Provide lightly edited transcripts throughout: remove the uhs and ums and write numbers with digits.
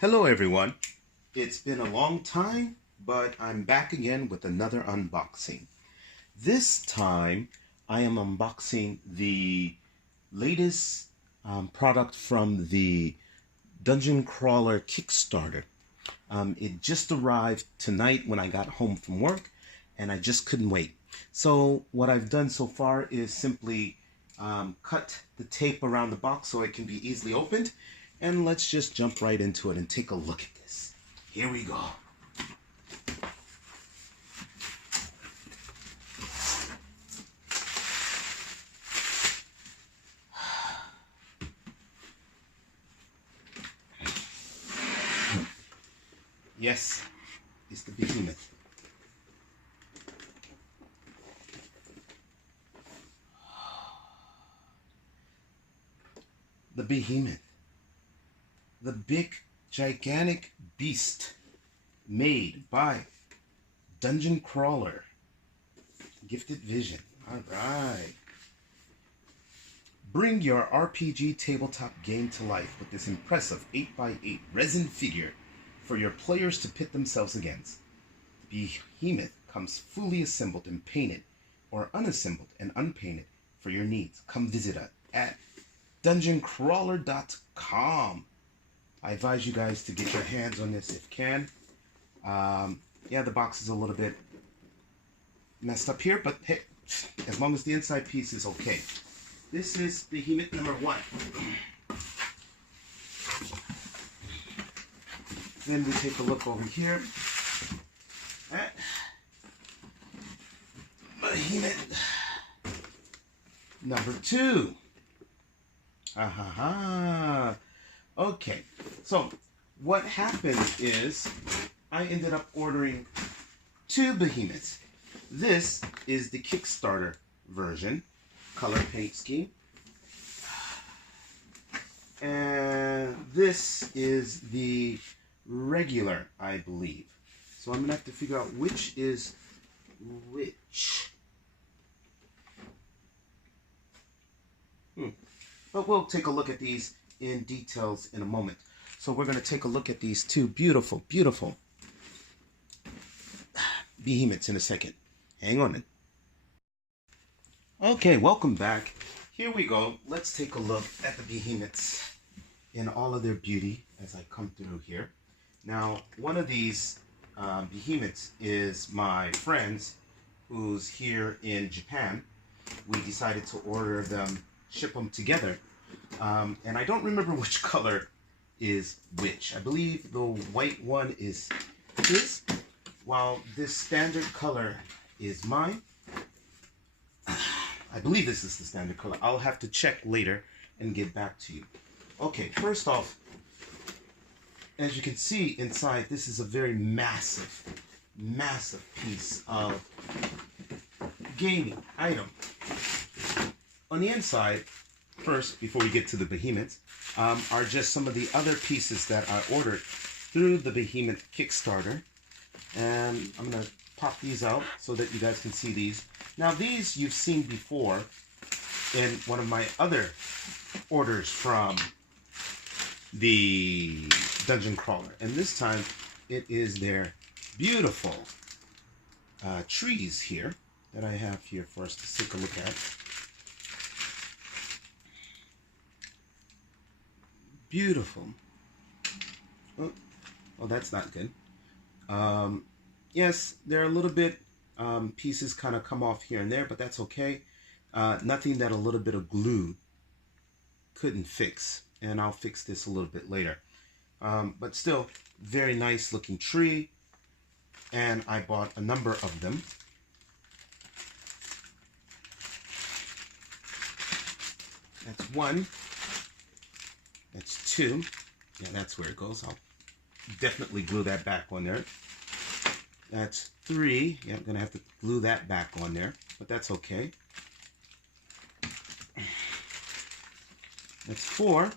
Hello everyone. It's been a long time, but I'm back again with another unboxing. This time I am unboxing the latest product from the Dungeon Crawler Kickstarter. It just arrived tonight when I got home from work and I just couldn't wait. So what I've done so far is simply cut the tape around the box so it can be easily opened. And let's just jump right into it and take a look at this. Here we go. Yes, it's the Behemoth. The Behemoth. The big, gigantic beast made by Dungeon Crawler. Gifted Vision. All right. Bring your RPG tabletop game to life with this impressive 8x8 resin figure for your players to pit themselves against. The Behemoth comes fully assembled and painted, or unassembled and unpainted for your needs. Come visit us at dungeoncrawler.com. I advise you guys to get your hands on this if you can. Yeah, the box is a little bit messed up here, but hey, as long as the inside piece is okay. This is Behemoth number 1. Then we take a look over here at Behemoth number 2. Okay, so what happened is I ended up ordering 2 Behemoths. This is the Kickstarter version, color paint scheme. And this is the regular, I believe. So I'm going to have to figure out which is which. But we'll take a look at these in details in a moment. So we're going to take a look at these 2 beautiful, beautiful Behemoths in a second. Hang on. Okay, welcome back. Here we go. Let's take a look at the Behemoths in all of their beauty as I come through here. Now, one of these Behemoths is my friend's who's here in Japan. We decided to order them, ship them together. And I don't remember which color is which. I believe the white one is his, while this standard color is mine. I believe this is the standard color. I'll have to check later and get back to you. Okay, first off, as you can see inside, this is a very massive, massive piece of gaming item. On the inside, first, before we get to the Behemoths, are just some of the other pieces that I ordered through the Behemoth Kickstarter. And I'm going to pop these out so that you guys can see these. Now, these you've seen before in one of my other orders from the Dungeon Crawler. And this time, it is their beautiful trees here that I have here for us to take a look at. Beautiful. Oh, well, that's not good. Yes, there are a little bit pieces kind of come off here and there, but that's okay. Nothing that a little bit of glue couldn't fix, and I'll fix this a little bit later. But still, very nice looking tree, and I bought a number of them. That's 1. That's 2. Yeah, that's where it goes. I'll definitely glue that back on there. That's 3. Yeah, I'm going to have to glue that back on there, but that's okay. That's 4.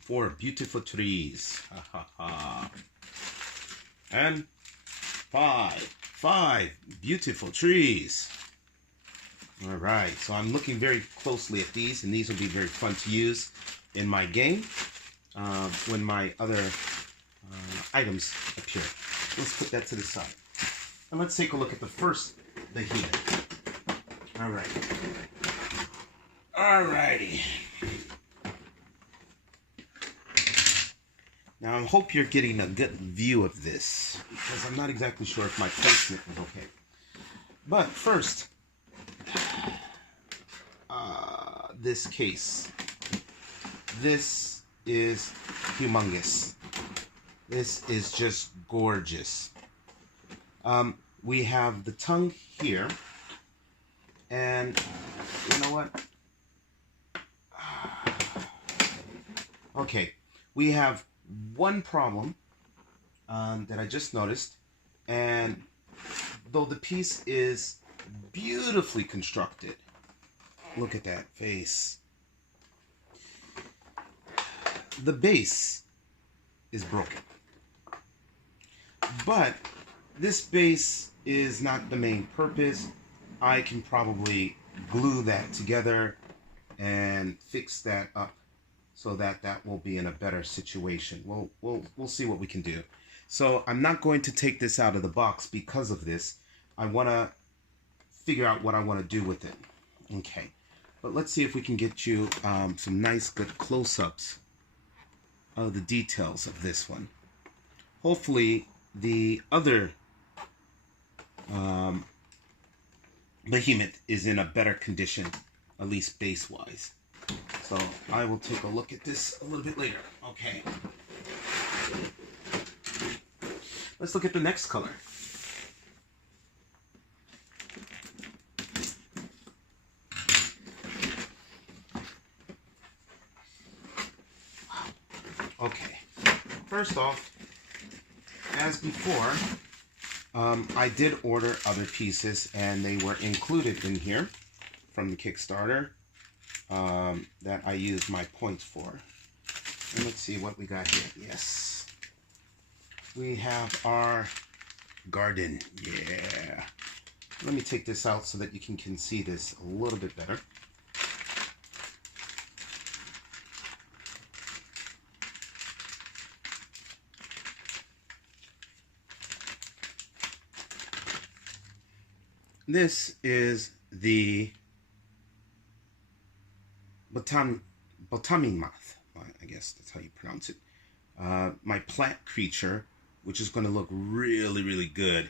4 beautiful trees. Ha ha ha. And 5. 5 beautiful trees. All right, so I'm looking very closely at these, and these will be very fun to use in my game. when my other items appear. Let's put that to the side. And let's take a look at the first Behemoth. Alright. Alrighty. Now I hope you're getting a good view of this, because I'm not exactly sure if my placement was okay. But first, this case. This is humongous. This is just gorgeous. We have the tongue here, and you know what? Okay, we have one problem that I just noticed, and though the piece is beautifully constructed, look at that face. The base is broken. But this base is not the main purpose. I can probably glue that together and fix that up so that that will be in a better situation. We'll see what we can do. So I'm not going to take this out of the box because of this. I want to figure out what I want to do with it. Okay, but let's see if we can get you some nice good close-ups of the details of this one. Hopefully the other Behemoth is in a better condition, at least base-wise. So I will take a look at this a little bit later. Okay. Let's look at the next color. Okay. First off, as before, I did order other pieces, and they were included in here from the Kickstarter that I used my points for. And let's see what we got here. Yes. We have our garden. Yeah. Let me take this out so that you can see this a little bit better. This is the Behemoth, I guess that's how you pronounce it. My plant creature, which is going to look really, really good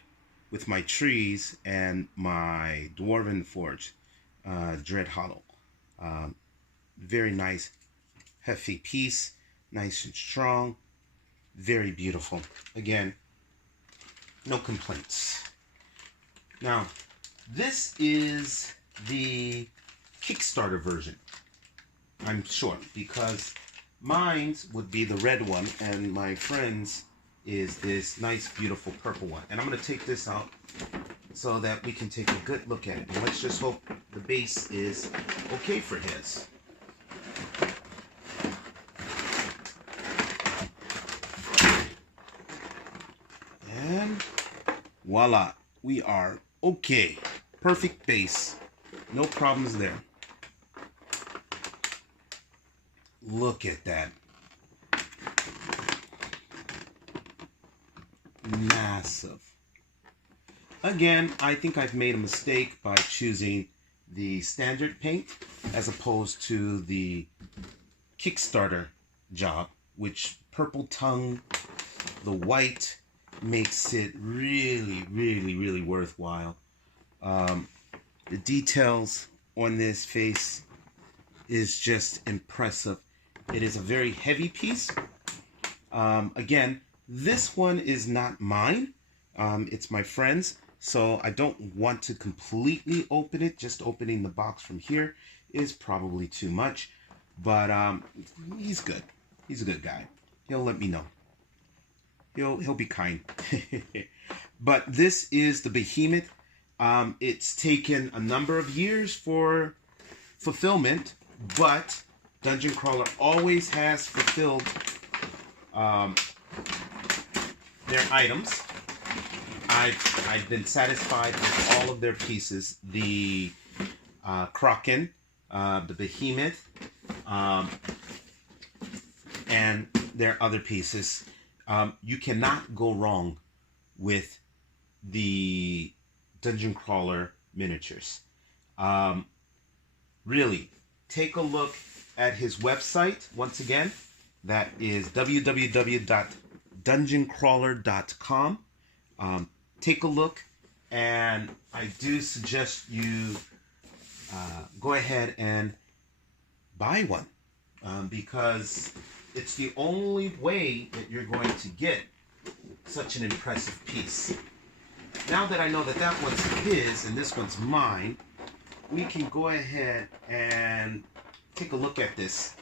with my trees and my Dwarven Forge, Dread Hollow. Very nice, hefty piece, nice and strong, very beautiful. Again, no complaints. Now, this is the Kickstarter version, I'm sure, because mine would be the red one, and my friend's is this nice, beautiful purple one. And I'm going to take this out so that we can take a good look at it. And let's just hope the base is okay for his. And voila, we are okay. Perfect base. No problems there. Look at that. Massive. Again, I think I've made a mistake by choosing the standard paint as opposed to the Kickstarter job, which purple tongue, the white, makes it really, really, really worthwhile. The details on this face is just impressive. It is a very heavy piece. Again, this one is not mine. It's my friend's, so I don't want to completely open it. Just opening the box from here is probably too much, but he's good. He's a good guy. He'll let me know. He'll be kind. But this is the Behemoth. It's taken a number of years for fulfillment, but Dungeon Crawler always has fulfilled their items. I've been satisfied with all of their pieces. The Kraken, the Behemoth, and there are other pieces. You cannot go wrong with the Dungeon Crawler miniatures. Really, take a look at his website. Once again, that is www.dungeoncrawler.com. Take a look, and I do suggest you go ahead and buy one, because it's the only way that you're going to get such an impressive piece. Now that I know that that one's his and this one's mine, we can go ahead and take a look at this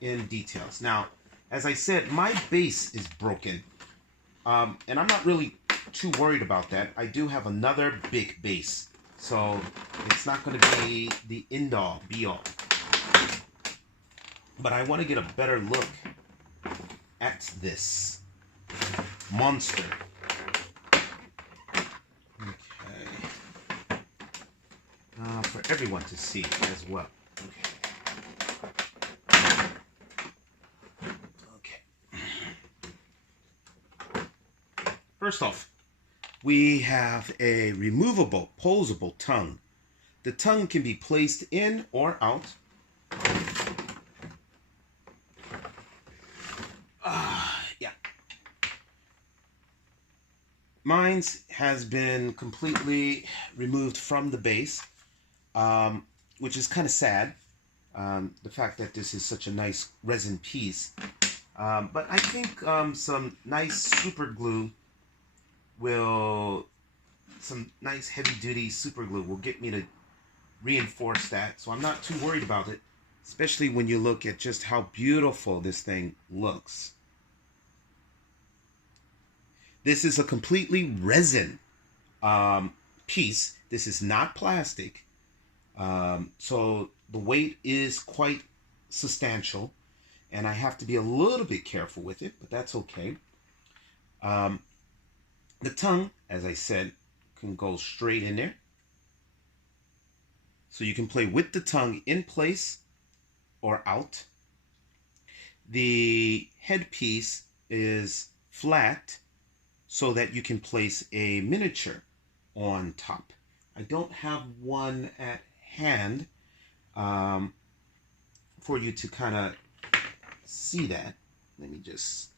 in details. Now, as I said, my base is broken, and I'm not really too worried about that. I do have another big base, so it's not going to be the end-all, be-all. But I want to get a better look at this monster. Okay. For everyone to see as well. Okay. First off, we have a removable, posable tongue. The tongue can be placed in or out. Yeah. Mine's has been completely removed from the base, which is kind of sad. The fact that this is such a nice resin piece. But I think some nice super glue some nice heavy duty super glue will get me to reinforce that. So I'm not too worried about it, especially when you look at just how beautiful this thing looks. This is a completely resin piece. This is not plastic. So the weight is quite substantial, and I have to be a little bit careful with it, but that's okay. The tongue, as I said, can go straight in there. So you can play with the tongue in place or out. The headpiece is flat so that you can place a miniature on top. I don't have one at hand for you to kind of see that. Let me just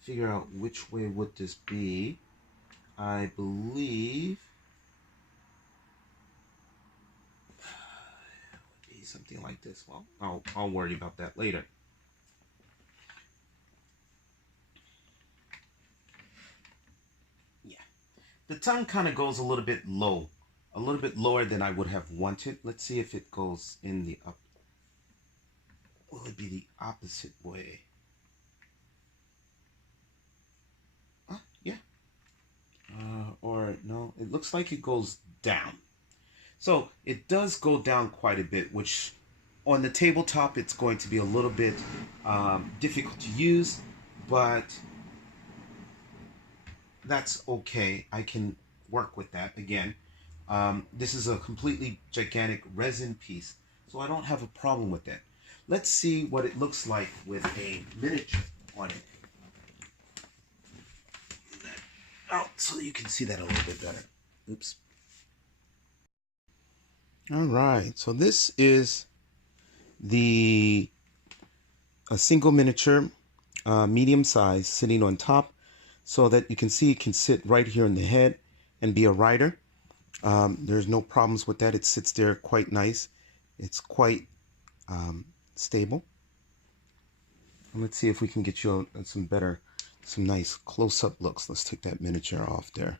figure out which way would this be. I believe it would be something like this. Well, I'll worry about that later. Yeah, the tongue kind of goes a little bit low, a little bit lower than I would have wanted. Let's see if it goes in the up. Will it be the opposite way? Yeah. Or no, it looks like it goes down. So it does go down quite a bit, which on the tabletop it's going to be a little bit difficult to use, but that's okay. I can work with that. Again, this is a completely gigantic resin piece, so I don't have a problem with that. Let's see what it looks like with a miniature on it. Out so you can see that a little bit better. Oops. All right, so this is a single miniature, medium size, sitting on top, so that you can see it can sit right here in the head and be a rider. There's no problems with that. It sits there quite nice. It's quite stable. And let's see if we can get you some nice close-up looks. Let's take that miniature off there.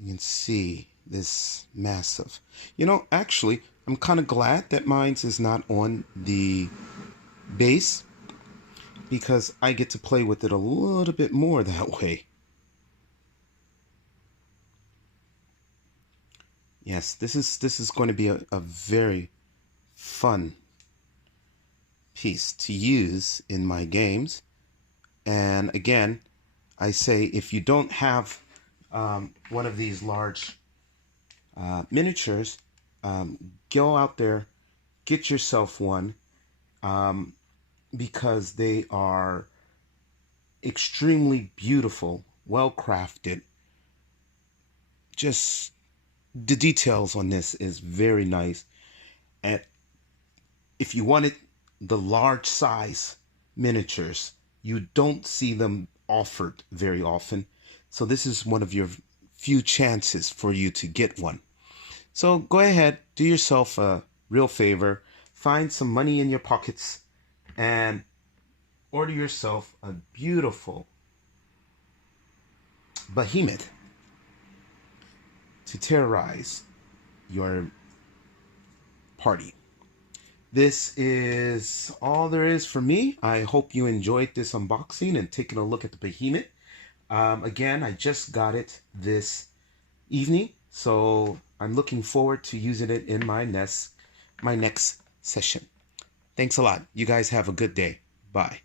You can see this massive. You know, actually, I'm kind of glad that mine is not on the base, because I get to play with it a little bit more that way. Yes, this is going to be a very fun piece to use in my games. And again, I say, if you don't have one of these large miniatures, go out there, get yourself one. because they are extremely beautiful, well crafted. Just the details on this is very nice. And if you wanted the large size miniatures, you don't see them offered very often. So this is one of your few chances for you to get one. So go ahead, do yourself a real favor, find some money in your pockets, and order yourself a beautiful Behemoth to terrorize your party. This is all there is for me. I hope you enjoyed this unboxing and taking a look at the Behemoth. Again, I just got it this evening, so I'm looking forward to using it in my next session. Thanks a lot. You guys have a good day. Bye.